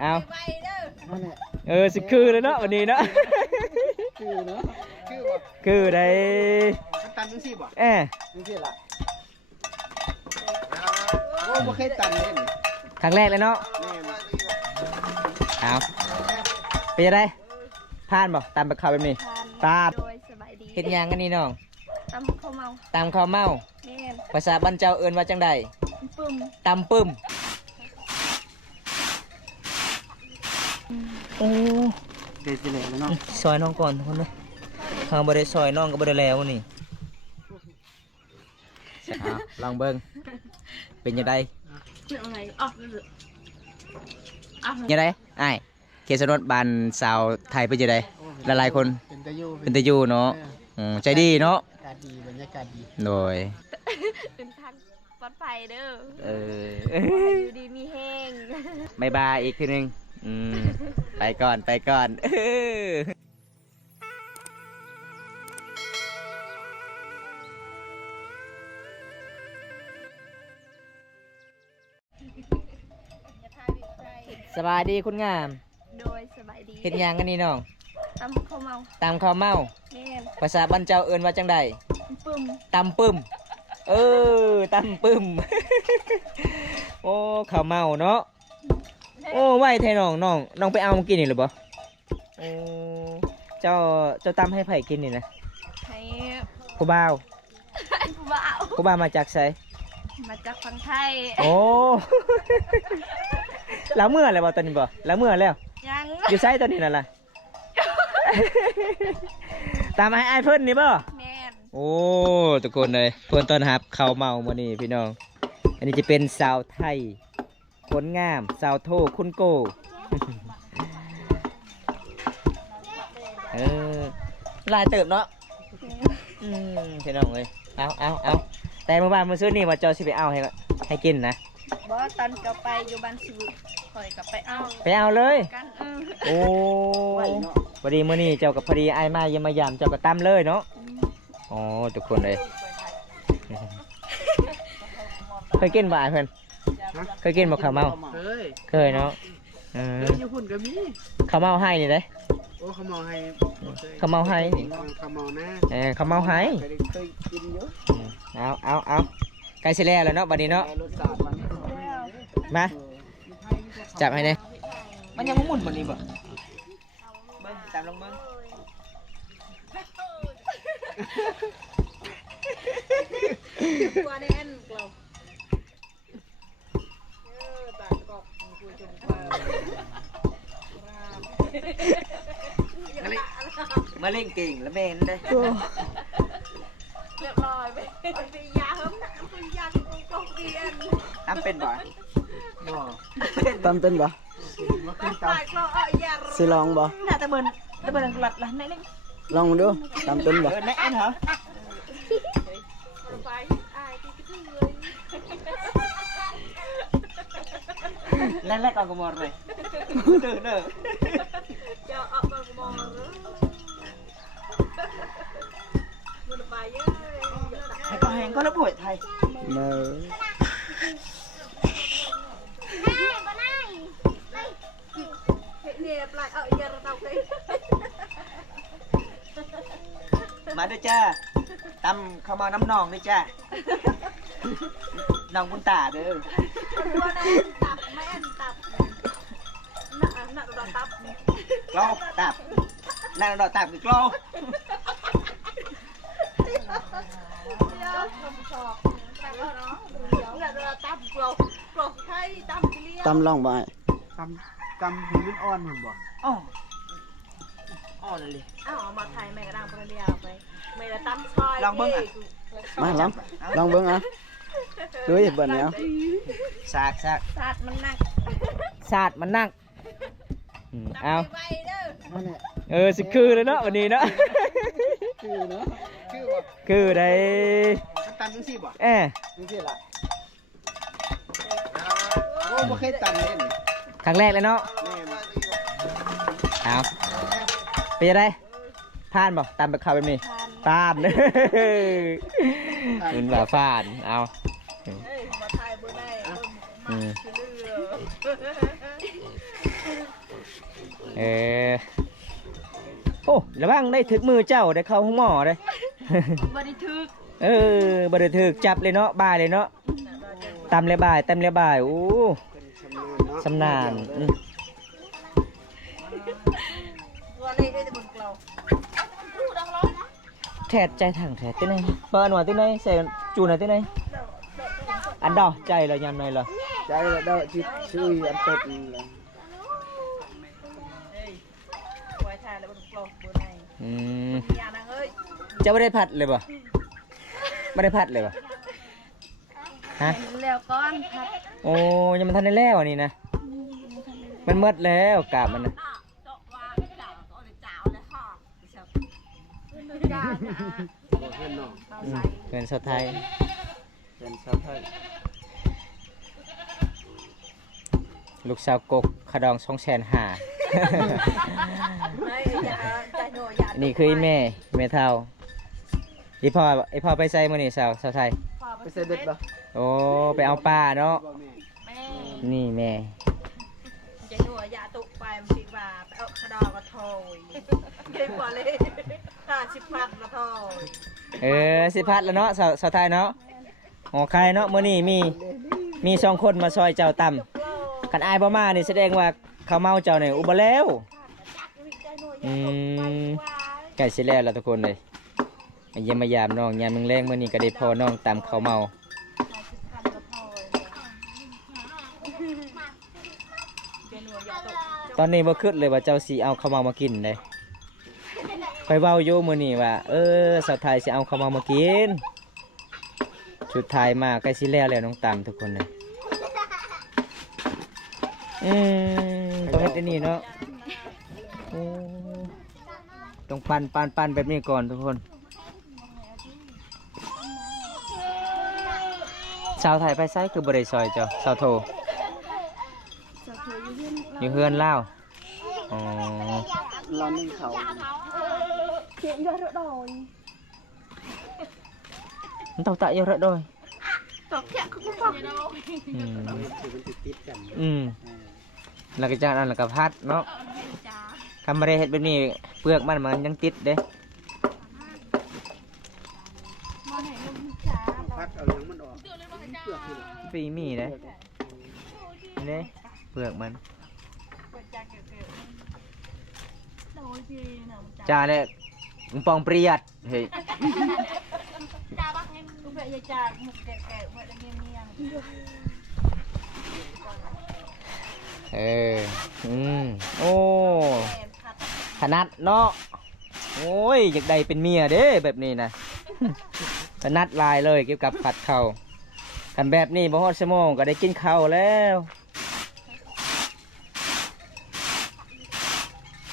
เอาสิคือเลยเนาะวันนี้เนาะคือเนาะคือได้ตันจังซี่บ่จังซี่ล่ะโอ้บ่เคยตันเลยครั้งแรกเลยเนาะเอาไปยังไงผ่านบ่ตามไปข่าวแบบนี้ตามเห็นยังกันนี่น้องตามข้าวเมาภาษาบ้านเจ้าเอิ้นว่าจังใดตำปึ้มโอ้เด็ดเลยเนาะซอยน้องก่อนทุกคนเลยเขาบ่ได้ซอยน้องก็บ่ได้แล้วนี่ลองเบิ่งเป็นยังไงยังไงไอ้เคสนดบานสาวไทยเป็นยังไงหลายๆคนเป็นตะยูเนาะใจดีเนาะบรรยากาศดีโดยเป็นทางปลอดภัยเด้ออยู่ดีมีแห้งบายบายอีกทีนึงไปก่อนสบายดีคุณงามโดยสบายดีเห็นยังกันนี่น้องตามข้าวเมาภาษาบ้านเจ้าเอิ้นว่าจังใดตำปึ้มตำปึ้มโอ้ข้าวเมาเนาะโอ้ไหวไทยน้องไปเอามากินนี่หรือเปล่าโอ้เจ้าตำให้ไผ่กินนี่นะให้ผู้บ่าวมาจากไสมาจากฝั่งไทยโอ้แล้วเมื่ออะไรบ่ตอนนี้บ่แล้วเมื่อแล้วยังอยู่ไสตอนนี้นั่นล่ะตามให้ไอ้เพิ่นนี่บ่แม่นโอ้ทุกคนเลยเพิ่นต้อนรับข้าวเมามื้อนี้พี่น้องอันนี้จะเป็นสาวไทยคนงามสาวโทคุณโกลายเติบเนาะพี่น้องเลยเอาแต่เมื่อวานมื้อซื้อนี่ว่าเจ้าสิไปเอาให้กินนะบ่ตอนก็ไปอยู่บ้านสิข่อยก็ไปเอาเลยโอ้พอดีมื้อนี้เจ้ากับพอดีอ้ายมาเยี่ยมมายามเจ้าก็ตำเลยเนาะอ๋อทุกคนเลยเคยกินบ่เพื่อนเคยกินบ่ข้าวเมาเคยเนาะญี่ปุ่นก็มีข้าวเมาให้นี่เลยโอ้ข้าวเมาให้ข้าวเมาให้ข้าวเมานะข้าวเมาให้เคยกินเยอะเอาใกล้สิแล้วเนาะบัดนี้เนาะมาจับให้เนี่ยมันยังมุ่นบัดนี้บ่เบิ้งตามลงเบิ้งตัวแน่นกล่าวตากอกคุยจนกว่ามาเล่นเก่งแล้วเบนเลยเรียบร้อยไปยาเฮิมนะไปยาตกเรียนทำเป็นบ่ตำเป็นบ่สิลองบ่น่าจะเหมือนหลัดละไหนนึงลองดูตำเป็นบ่ไหนอันเหรอแรกก่อนกูมองเลยตื่นเด้อเจ้าออกก่อนกูมองเลยมันไปเยอะให้ก็แหงก็ระบวยไทยเนอเนี่ยปลายอย่าเราเตาเลยมาด้วยจ้าตำข้าวเมาน้ำนองด้วยจ้าน้องบุญตาเด้อตับไม่อันตับนักดอกตับกล้อตับนักดอกตับคือกล้อตำลองบ่ตำพื้นอ่อนเหมือนบ่อ่อนเลยมาไทยแม่กระด้างปลาเดียวไปแม่ละตั้มซอยลองเบิ้งอ่ะมาลองเบิ้งอ่ะดูอีกเบิ้งแล้วสาดมันหนักเอาสิคือเลยเนาะวันนี้เนาะคือได้ตันจังซี่บ่จังซี่ล่ะโอ้บ่เคยตันเลยครั้งแรกเลยเนาะเอาไปยังไงผ่านบ่ตามไปข่าวแบบนี้ผ่านมันแบบผ่านเอามาถ่ายบนได้ เออโอ้ระวังได้ถึกมือเจ้าได้เข้าห้องหมอเลย บริทึก เออบริถึกจับเลยเนาะบ่ายเลยเนาะตำเลยบ่ายตำเลยบ่ายโอ้ชำนาญ ตัวเล็กได้แต่บนเกลาดูดังร้องนะ แทดใจถังแทดที่ไหนเปิดหน่อยที่ไหนใส่จูนหน่อยที่ไหนอันดอกใจเลยยำหน่อยเหรอ ใจละเด้อจิตชื่ออันเป็ดนี่ล่ะ เฮ้ยไว้ทายแล้วบนเกลาบนไหน อืม อย่านางเอ้ย จะไม่ได้ผัดเลยป่ะไม่ได้ผัดเลยป่ะฮะ แล้วก้อนพัด โอ้ยังมันทันได้แล้วอันนี้นะมันหมดแล้วกาบมันนะ เจาะวางเจาะก็เลยเจ้าเลยค่ะเจ้า บ่เพิ่นน้อง อืมเงินสดไทย เป็นชาวไทย ลูกสาวกกขะดองช่องแชนหา ไม่อย่าใจโหอย่า นี่คืออีแม่เท่าอีพ่อไปใส่มื้อนี่สาวไทย ไปใส่เบ็ดบ่ โอ้ไปเอาปลาเนาะ บ่แม่ แม่ นี่แม่ ใจโหอย่าตุกไปมันสิว่าไปเอาขดอกกระโถยเก่งกว่าเลย50,000กระโถย สิพัดแล้วเนาะสาวไทยเนาะโอ้ใครเนาะมื้อนี้มี2คนมาซอยเจ้าต่ำคันอายบ่มานี่แสดงว่าเขาเมาเจ้านี่อุบ่แล้วใกล้สิแล้วทุกคนเลยมาเยี่ยมมายามน้องยามมึงแรงมื้อนี้ก็ได้พอน้องตามเขาเมาตอนนี้บ่คิดเลยว่าเจ้าสิเอาเขาเมามากินเลยค่อยเว้าอยู่มื้อนี้ว่าสาวไทยสิเอาเขาเมามากินสุดท้ายมาใกล้สิแล้วน้องตามทุกคนเลยต้องเฮ็ดอันนี้เนาะโอ้ต้องปั่นแบบนี้ก่อนทุกคนชาวไทยไปไซคือบริซอยเจ้าชาวโทอยู่เฮือนเล่าวอ๋อ เรานึ่งเขา มันต้องตะเยอะเลยด้วย ตกแค่คุณฟัง อืม คือมันติดกัน แล้วก็จากนั้นแล้วก็พัดเนาะ จ้า ทำมาได้เห็ดแบบนี้เปลือกมันยังติดเด้ พัดเอาหยังมันออกเปลือกนี่ล่ะ ปีมีเด้นี่เปลือกมันจ้าเลยมึงปองเปรียดเฮ้ย จ้าบ้างไงลูกเบยจ้าหมุกแก่ๆหมดแล้วเงี้ย โอ้ถนัดเนาะโอ้ยอยากได้เป็นเมียเด้แบบนี้นะ ถนัดลายเลยเกี่ยวกับผัดข้าวกันแบบนี้บ่ฮอดชั่วโมงก็ได้กินข้าวแล้ว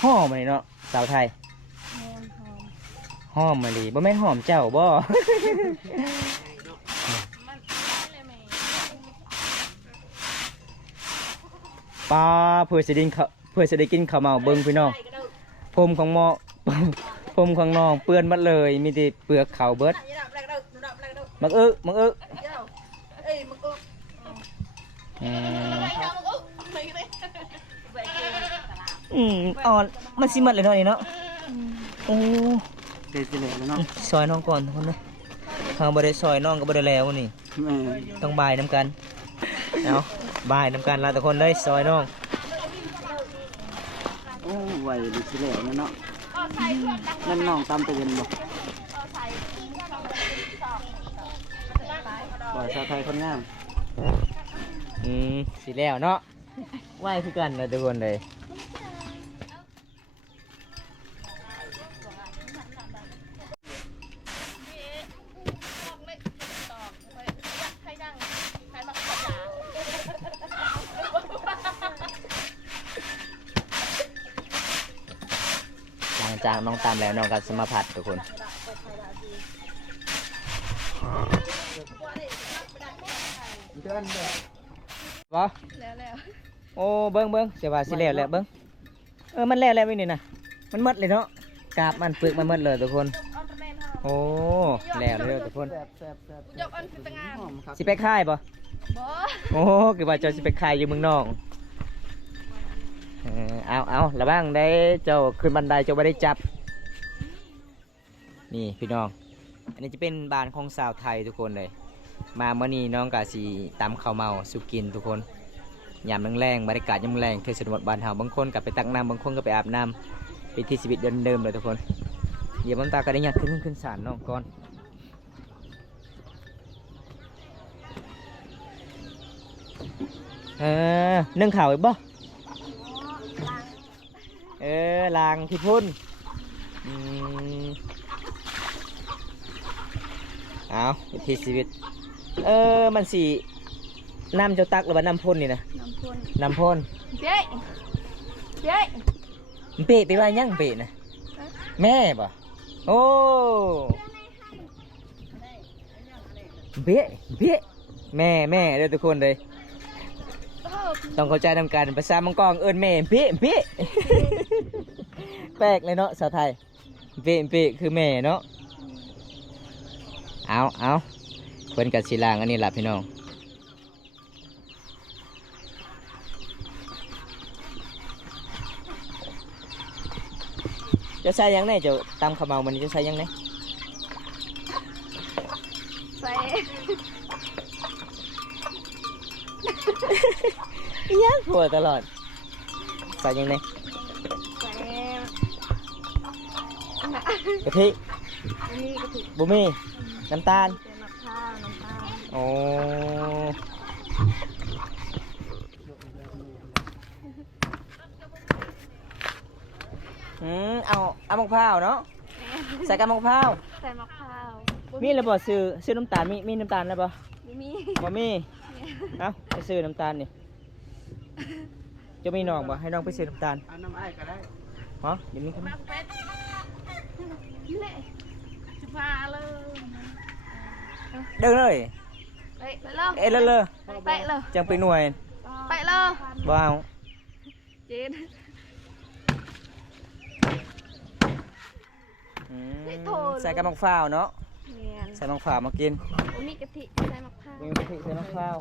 หอมเลยเนาะสาวไทยหอมมาลีบ่แม่นหอมเจ้าบ่ ปลาเพื่อจะได้กินข้าวเมาเบิ้งพี่น้องผมของหมอ ผมของน้องเปื้อนหมัดเลยมีแต่เปลือกข้าวเบิดมักอ่อนมันสิหมัดเลยเนาะนี่เนาะโอ้ เด็ดสิแล้วเนาะ ซอยน้องก่อนทุกคนเลยทางบ่ได้ซอยน้องก็บ่ได้แล้วนี่ แม่ ต้องบายน้ำกันเอาบายน้ำกันละทุกคนเลยซอยน้อง โอ้ไวดิสิแล้วเนาะนั่นน้องตามไปเย็นบ่บ่ชาวไทยคนงาม สิแล้วเนาะไหวคือกันนะทุกคนเลย หลังจากน้องตามแล้วน้องก็สมาผัดทุกคนบ่โอ้เบิ้งเสียว่าสิแล้วแหละเบิ้งมันแล้วไม่นี่นะมันหมดเลยเนาะกาบมันเปลือกมันหมดเลยทุกคนโอ้แล้วเลยทุกคน แซ่บ ยกอันคือตะงาน หอมครับ สิไปค่ายป่ะ บ่ โอ้คือว่าเจะสิไปค่ายอยู่เมืองนอกเอา เอาระบ้างได้เจ้าขึ้นบันไดเจ้าไม่ได้จับนี่พี่น้องอันนี้จะเป็นบ้านของสาวไทยทุกคนเลยมาเมื่อนี้น้องกาสีตำข้าวเมาสุกินทุกคนยามแรงๆบรรยากาศยามแรงเทศบาลบ้านเฮาบางคนก็ไปตักน้ำบางคนก็ไปอาบน้ำเป็นที่ชีวิตเดิมๆเลยทุกคนเดี๋ยวมันตาก็ได้ยัดขึ้นศาลน้องก่อนนึ่งข่าวอีกบ่ลางที่พุ่นเอาวิถีชีวิตมันสีน้ำเจ้าตักหรือว่าน้ำพ่นนี่นะน้ำพ่นเป๊ะไปว่ายังเป๊ะนะแม่บ่โอ้เป๊ะแม่เด้อทุกคนเลยต้องเข้าใจทำการภาษามังกรเอิ้นแม่เป๊ะแปลกเลยเนาะสาวไทยเป๊ะคือแม่เนาะเอาเพิ่นกับศิลางอันนี้ล่ะพี่น้องจะใส่ยังไงจะตำข้าวเมามันจะใส่ยังไงใส่ยังหัวตลอดใส่ยังไงกะทิบุมีน้ำตาลโอ้เอามะพร้าวเนาะใส่กับมะพร้าวมีแล้วบ่ซื้อน้ำตาลมีน้ำตาลแล้วบ่บ่มีเอาไปซื้อน้ำตาลนี่จะมีน้องบ่ให้น้องไปซื้อน้ำตาลเอาน้ำอ้ายก็ได้ฮะเดี๋ยวนี้ครับเดินเลยเลยจังไปหน่วยไปเลยว้าวเจนใส่กับมะพร้าวเนาะใส่มะพร้าวมากินมีกะทิใส่มะพร้าวมีกะทิใส่มะพร้าว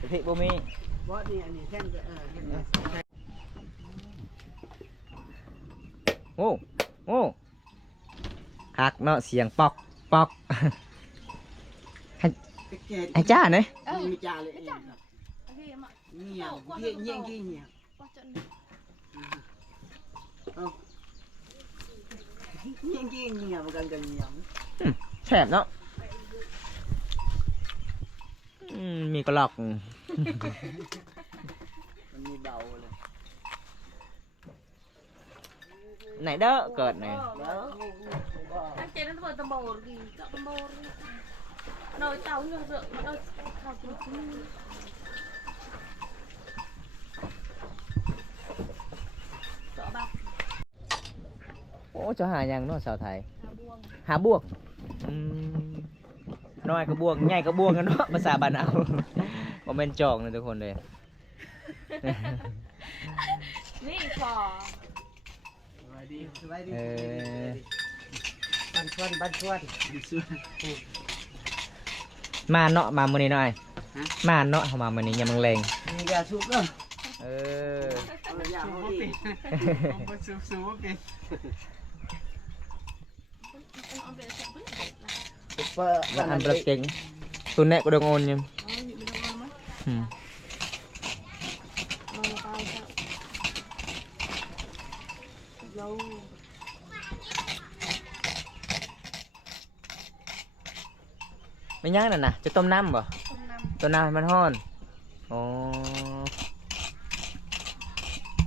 กะทิบุมีบ่นี่อันนี้แท่งเห็นไหมโอ้คักเนาะเสียงปอกไอ้จ้าเนี่ยมีจ่าเลยเงี้ยเงี้ยมันกันเงี้ยแฉบเนาะมีกระหลอกมันมีเบาเลยไหนเด้อเกิดไหนอันเจนนั่นตัวตะโบรกี่ตะโบรนอยเต่าเยอะเยอะมันเอาข้าวจุ๊บโอ้จะหายังเนาะสาวไทยหาบวกน้อยก็บวกใหญ่ก็บวกกันเนาะภาษาบ้านเอาผมเป็นจอกเลยทุกคนเลยนี่พอสบายดีบ้านชวนมาเนาะมามื้อนี้หน่อยมาเนาะเฮามามื้อนี้ยามแรงมียาชุบเนาะยาชุบเป็นชุบเป็นแล้วอันประเก่งตัวแน่ก็ดงโอนยังไม่ยากน่ะนะจะต้มน้ำบ่ต้มน้ำให้มันฮ้อนอ๋อ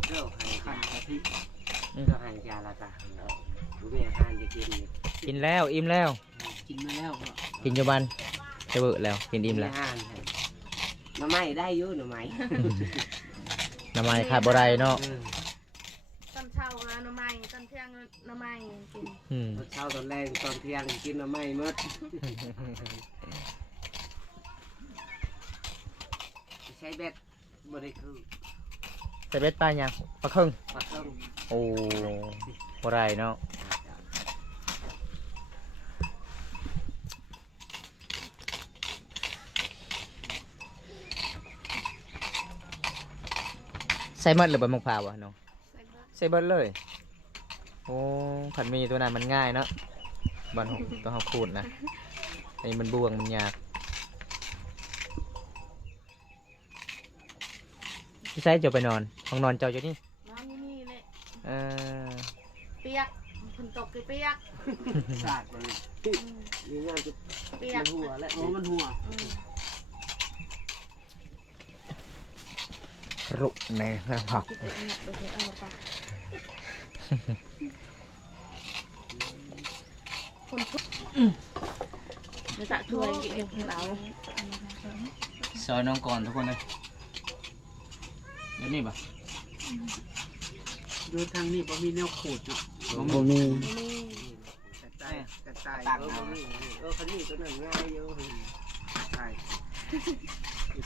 เรื่องให้ขันกะทิก็ให้ยาละตาบุมีอาหารจะกินแล้วอิ่มแล้วกินมาแล้วกินอยู่บ้านจะเบื่อแล้วกินอิ่มแล้วน้ำไม้ได้อยู่น้ำไม้น้ำไม้ขาดบ่ได้เนาะตอนเช้าน้ำไม้ตอนเที่ยงน้ำไม้กินตอนเช้าตอนแรงตอนเที่ยงกินน้ำไม้หมดใช้เบ็ดบ่ได้คือใช้เบ็ดปลาอย่างปลาครึ่งโอ้บ่ได้เนาะ ส่หมดหรือใบมะพร้าววะน้องใส่เบิดเลยโอ้ผัดหมีตัวนั้นมันง่ายเนาะบ้านหกต้องเอาขูดนะไอ้มันบวงมันยากพี่ใส่เจ้าไปนอนห้องนอนเจ้าอยู่นี่ นอนอยู่นี่เลย เออ เปียกฝนตกเปียก สาดไปนี่งานจะ เปีย มั ก นหัวและโอ้มันหัว รุในกระเพาะ คนทุกจะจะถ้วยกินของเรา ซอยน้องก่อนทุกคนเลยเดี๋ยวนี้ปะ ดูทางนี้บ่มีแนวขูดเนาะ บ่มี กระต่ายคันนี้ตัวนั้นง่ายเยอะใช่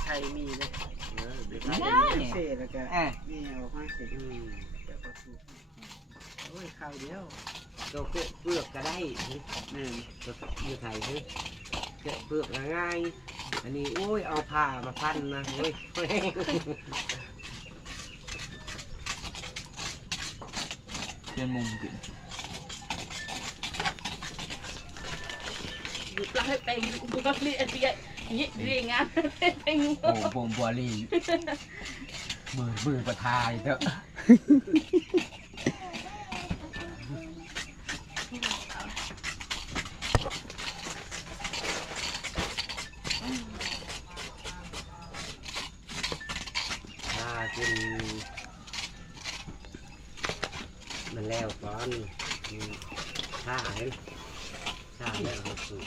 ใช่มีเลยเด็กเซ่แล้วก็นี่เอามาเสร็จแต่ก็ถูกโอ้ยข้าวเดียวเราเปลือกก็ได้นี่ก็อยู่ไทยคือเก็บเปลือกง่ายอันนี้โอ้ยเอาผ้ามาพันนะโอ้ย เปลี่ยนมุมกิน อยู่ปลาให้เป็นบุกเรียนเรียนยิ่งเรียนงานเป็น โอ้ผมบัวลี่มือประทายเถอะ กินมันแล้วก่อนข้าเห็นข้าแล้วก็สุก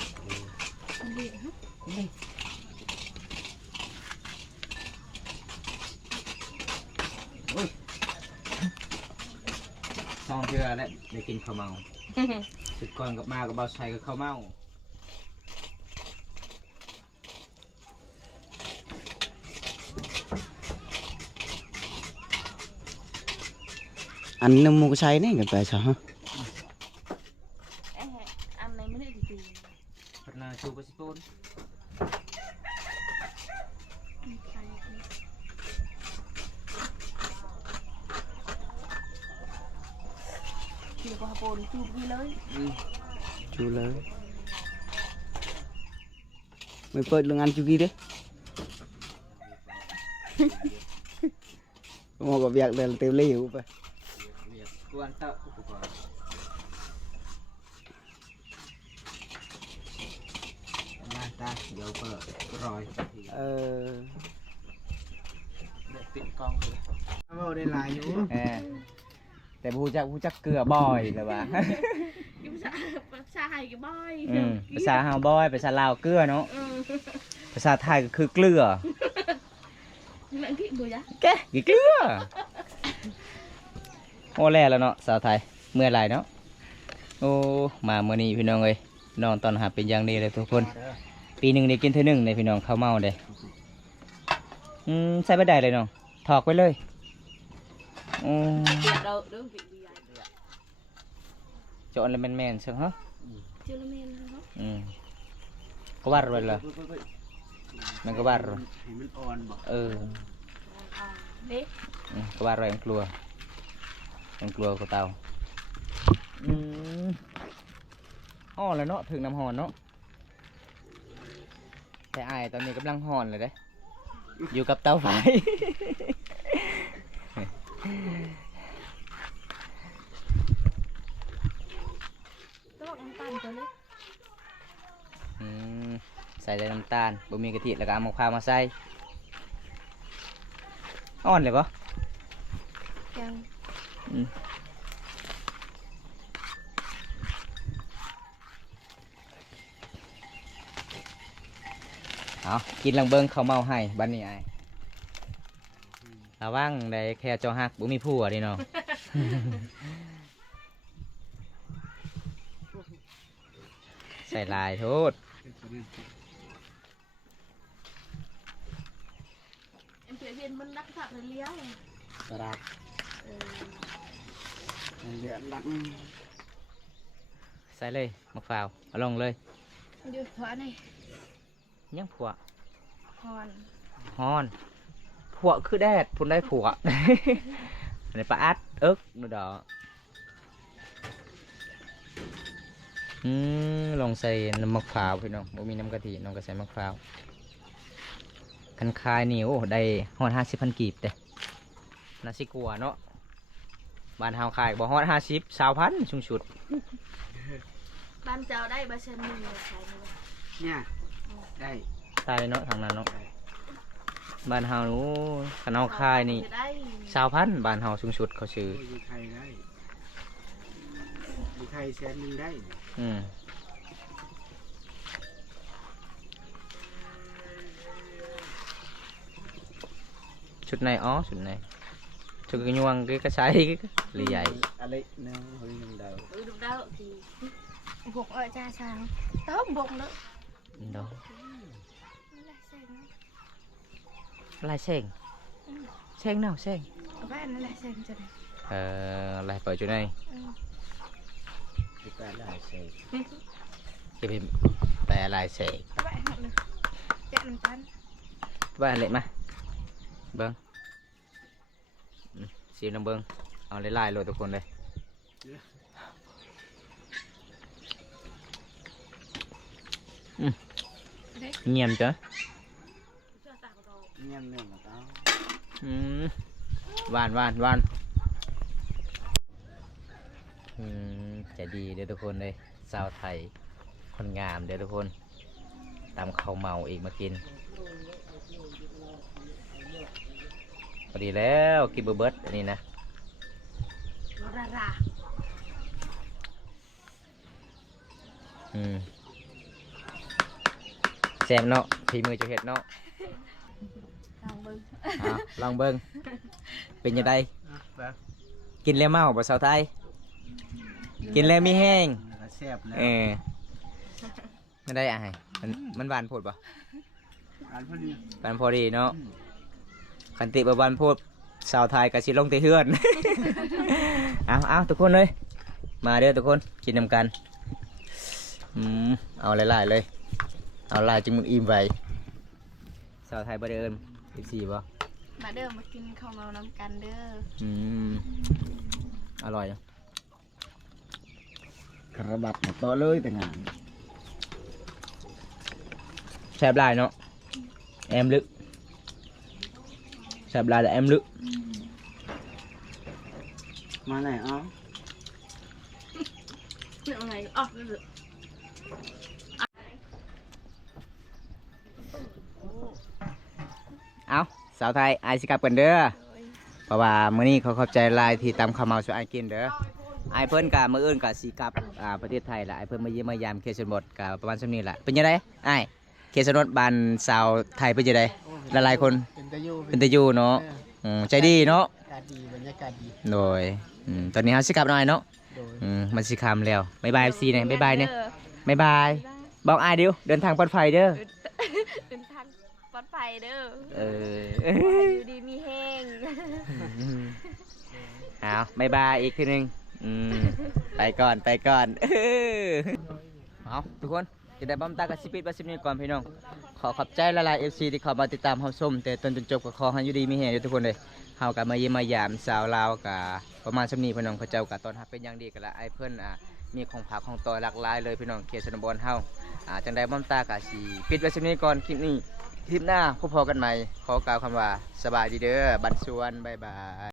ซองเชื่อแล้วได้กินข้าวเมาสุดก่อนกับมากับเบาชัยกับข้าวเมา อันน้ำมูกใช้นี่กันไปใช่ฮะ อันไหนไม่ได้ดี พัฒนาชูกสิปูน อยู่กับโปนจูบนี่เลย chú lớn mày phơi lương ăn chú kia đấy mà có việc là tiêu liều vậy กวนเตอะอุปกรณ์มาตาเดี๋ยวเปิดรอย เด็กปิดกล้องเลย เอาได้หลายอยู่ แต่ผู้จักเกลือบ่อยเลยวะ ภาษาไทยก็บ่อย ภาษาฮาวบอยภาษาลาวเกลือเนาะภาษาไทยก็คือเกลือ นั่นคือบุญยะ แกกี่เกลือโอ้แล่แล้วเนาะสาวไทยเมื่อไรเนาะโอ้มาเมื่อนี้พี่น้องเอ้ยนอนตอนหาเป็นอย่างดีเลยทุกคนปีหนึ่งได้กินเท่านึงในพี่น้องข้าวเมาเด้ใส่ไปได้เลยเนาะถอกไปเลยเราเรื่องวิญญาณ โจนแล้วแมนๆใช่ฮะ เจอแล้วเมนเนาะ ก็วาดเลยเหรอมันก็วาดเลย ให้มันอ่อนบ่ เด็ก ก็วาดเลยมันกลัวกับเตาอ้อแล้วเนาะถึงน้ำหอนเนาะแต่อายตอนนี้กำลังหอนเลยเด้อยู่กับเตาไฟ ต้องน้ำตาลตัวเล็ก ใส่แต่น้ำตาลบะหมี่กะทิแล้วก็เอามะพร้าวมาใส่อ่อนเลยปะ ยัง เอากินลังเบิ้งข้าวเมาให้บัดนี้ไอ้ระวังได้แค่เจ้าฮักบ่มีผัวเดิเนาะ ใส่ลายโทษ เอ็มเปลี่ยนมันรักษาเลี้ยง กระดาษเหลือหลัง ใส่เลยมะพร้าวเอาลงเลย เดี๋ยวถอยนี่ ยังผัว ฮอน ฮอน ผัวคือแดดพุ่นได้ผัว อันนี้ปลาอัดเอิกนู่นดอกลองใส่น้ำมะพร้าวพี่น้องบ่มีน้ำกะทิน้องก็ใส่มะพร้าวคันคายนี่โอ้ได้ฮอด50,000กีบเด้น่าสิกลัวเนาะบ้านเฮาขายบ่ฮอด50 20,000ชุงชุด บ้านเจ้าได้บาเชนหนึ่งเลยใช่ไหม เนี่ยได้ ตายเนาะทางนั้นเนาะบ้านเฮาโอ้คันเฮาขายนี่ ได้ 20,000บ้านเฮาชุงชุดเขาซื้อ อยู่ไทยได้อยู่ไทย100,000ได้ ชุดในอ๋อชุดในชุดกระยวงcáiใช้หรือใหญ่ อะไรเนาะเฮ้ยยังเดา ดูได้thì buộc ở cha sang tóm buộc nữa ดอกลายเส้งเส้งnàoเส้ง cái nó lại sang cho này ลายเปิดชุดใน ที่แปลได้เสก ที่เป็นแปลลายเสก các bạn học được chạy làm tan ว่าอะไรมาเบิ้งสีน้ำเบิ้งเอาลายๆเลยทุกคนเลยเงียบจ้ะ เงี้ยเรื่องของเขา หวานจะดีเดี๋ยวทุกคนเลยสาวไทยคนงามเดี๋ยวทุกคนตามข้าวเมาอีกมากินพอดีแล้วกินเบอร์เบิร์ดอันนี้นะ ra ra แซ่บเนาะฝีมือเจะเห็ดเนาะ lòng bưng ลองเบิ้งเป็นยังไง แบบ กินแล้วเมาบ่สาวไทยกินแล้วมีแห้ง แซ่บแล้ว ไม่ได้อะไรมันหวานโพดป่ะ อ่านพอดี หวานพอดีเนาะคันติบหวานโพดสาวไทยกับสิลงเตะเฮือน เอาทุกคนเลยมาเด้อทุกคนกินนำกันเอาหลายๆเลยเอาลายจึงมึงอิ่มไว้สาวไทยบ่ได้เอิ้น14ป่ะ mà đưa mà kinh không màu nấm canh đưa อร่อยจัง กระบัดต่อเลยแต่งาน แซ่บหลายเนาะแอมลึกแซ่บหลายแต่แอมลึก มาไหนอ๋อ liệu này được เอาสาวไทยไอซิกลับกันเด้อเพราะว่ามื้อนี้เขาขอบใจหลายที่ตามข้าวเมาสู่ไอกินเด้อไอเพิ่นกับมื้ออื่นกับสิกลับประเทศไทยละไอเพิ่นมาเยี่ยมมายามเขตชนบทกับประมาณส่ำนี้ละเป็นยังไงไอเขตชนบทบ้านสาวไทยเป็นยังไงหลายๆคน เป็นตะยู เป็นตะยูเนาะใจดีเนาะ อากาศดีบรรยากาศดี โดยตอนนี้เฮาสิกลับหน่อยเนาะ โดย มันสิคำแล้วบ๊ายบาย FC เนี่ยบ๊ายบายเนี่ยบ๊ายบายบอกไอเดียวเดินทางปลอดภัยเด้อ เป็นทางปลอดภัยเด้อ อยู่ดีมีแห้ง เอาบ๊ายบายอีกทีหนึงไปก่อนเอาทุกคนจะได้บำตากับสิปิดบัสนี้ก่อนพี่น้องขอขอบใจหลายๆ FC ที่เข้ามาติดตามเฮาชมแต่ต้นจนจบก็ขอให้อยู่ดีมีแรงทุกคนเลยเฮากับมาเยี่ยมมายามสาวลาวกับประมาณส่ำนี้พี่น้องเขาเจ้ากับตอนรับเป็นอย่างดีกันละไอ้เพิ่นมีของผักของต่อหลากหลายเลยพี่น้องเขตชนบทเฮาจังได้บำตากับสิปิดบัสนี้ก่อนคลิปนี้คลิปหน้าพบกันใหม่ขอกล่าวคำว่าสบายดีเด้อบัดสวนบ๊ายบาย